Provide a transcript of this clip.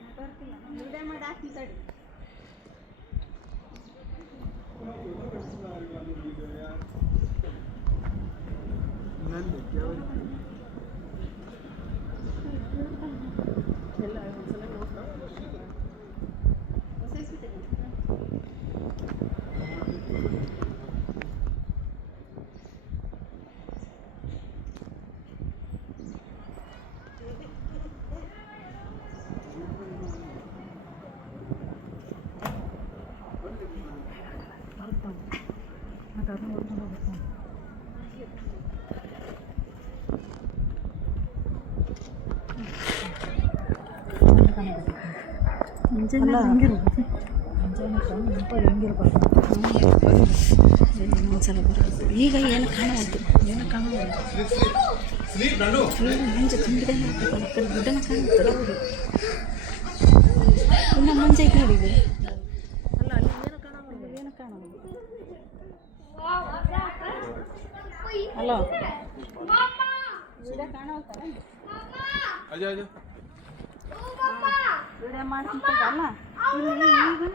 Network ಇಲ್ಲ video ಮಾಡಿ ಹಾಕಿ ತಡಿ. ಒಂದ್ಸಲ ಬರೋದು ಈಗ ಏನು ಕಾಣವಲ್ದು, ಏನು ಕಾಣವಲ್ದು ಮುಂಚೆ ತುಂಬಿದೆ ಗುಡ್ಡನ ಕಾಣುತ್ತದೆ. ಹೌದು, ಇನ್ನು ಮುಂಚೆ ನೋಡಿದೆ ಅಲ್ಲ, ಅಲ್ಲಿ ಏನು ಕಾಣವಲ್ದು, ಏನು ಕಾಣವಲ್ದು. ಹಲೋ, ವಿಡಿಯೋ ಕಾಣವಲ್ತಾರ, ವಿಡಿಯೋ ಮಾಡ್ತಿದ್ದಲ್ಲ ಇಲ್ಲಿ ಈಗ